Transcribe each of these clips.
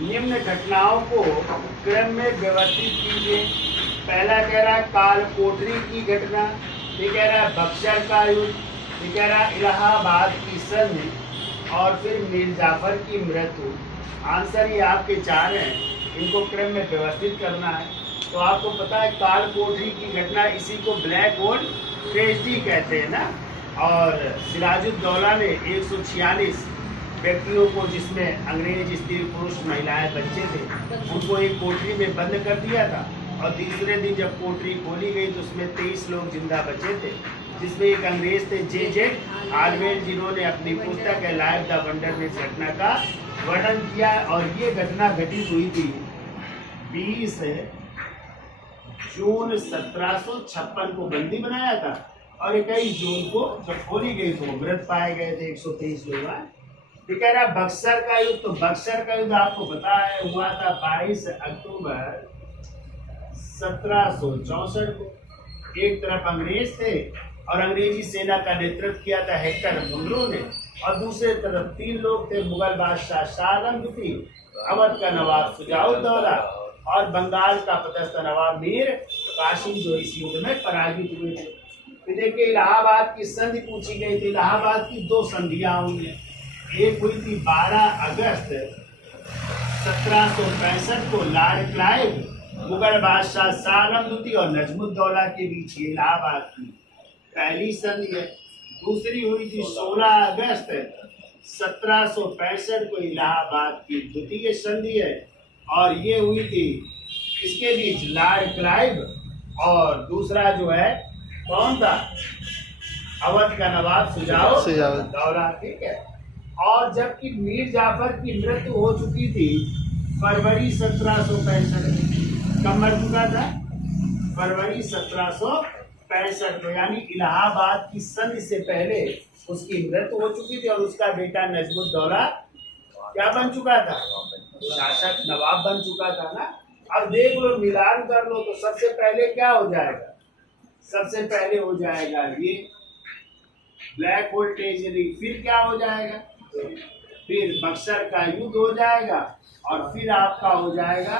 निम्न घटनाओं को क्रम में व्यवस्थित कीजिए। पहला कह रहा है काल कोठरी की घटना, ये कह रहा है बक्सर का युद्ध, ये कह रहा है इलाहाबाद की संधि और फिर मीर जाफर की मृत्यु। आंसर ये आपके चार हैं, इनको क्रम में व्यवस्थित करना है। तो आपको पता है काल कोठरी की घटना, इसी को ब्लैक होल ट्रेजेडी कहते हैं ना। और सिराजुद्दौला ने 146 व्यक्तियों को, जिसमें अंग्रेज स्त्री पुरुष महिलाएं बच्चे थे, उनको एक कोठरी में बंद कर दिया था। और तीसरे दिन जब कोठरी खोली गई तो उसमें 23 लोग जिंदा बचे थे, जिसमें एक अंग्रेज थे J.J. ऑरवेल, जिन्होंने अपनी पुस्तक है लाइफ द वंडर में इस घटना का वर्णन किया। और ये घटना घटित हुई थी 20 जून 1756 को बंदी बनाया था, और 21 जून को जब खोली गई तो मृत पाए गए थे 123 लोग। ये कह रहा बक्सर का युद्ध, तो बक्सर का युद्ध आपको पता है हुआ था 22 अक्टूबर 1764 को। एक तरफ अंग्रेज थे और अंग्रेजी सेना का नेतृत्व किया था हेक्टर मुनरो ने, और दूसरे तरफ 3 लोग थे, मुगल बादशाह शाह आलम द्वितीय, अवध का नवाब शुजाउद्दौला और बंगाल का पदस्थ नवाब मीर कासिम, जो इस युद्ध में पराजित हुए थे। फिर देखिए इलाहाबाद की संधि पूछी गई थी। इलाहाबाद की 2 संधियां हुई हैं। एक हुई थी 12 अगस्त 1765 को लॉर्ड क्लाइव, मुगल बादशाह शाह आलम द्वितीय और नजमुद्दौला के बीच ये इलाहाबाद की पहली संधि है। दूसरी हुई थी 16 अगस्त 1765 को इलाहाबाद की द्वितीय संधि है, और ये हुई थी इसके बीच लॉर्ड क्लाइव और दूसरा जो है कौन था, अवध का नवाब शुजाउद्दौला। ठीक है। और जबकि मीर जाफर की मृत्यु हो चुकी थी फरवरी 1765 में। कब मर चुका था? फरवरी 1765 को, यानी इलाहाबाद की संधि से पहले उसकी मृत्यु हो चुकी थी। और उसका बेटा नजमुद्दौला क्या बन चुका था? शासक, नवाब बन चुका था ना। अब देख लो, मिलान कर लो, तो सबसे पहले क्या हो जाएगा? सबसे पहले हो जाएगा ये ब्लैक होल ट्रेजेडी, फिर क्या हो जाएगा? फिर बक्सर का युद्ध हो जाएगा, और फिर आपका हो जाएगा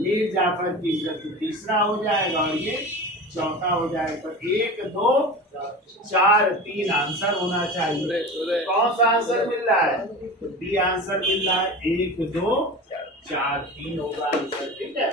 मीर जाफर की मृत्यु, तीसरा हो जाएगा, और ये चौथा हो जाएगा। तो 1 2 4 3 आंसर होना चाहिए। कौन सा आंसर मिल रहा है? तो बी आंसर मिल रहा है। 1 2 4 3 होगा आंसर। ठीक है।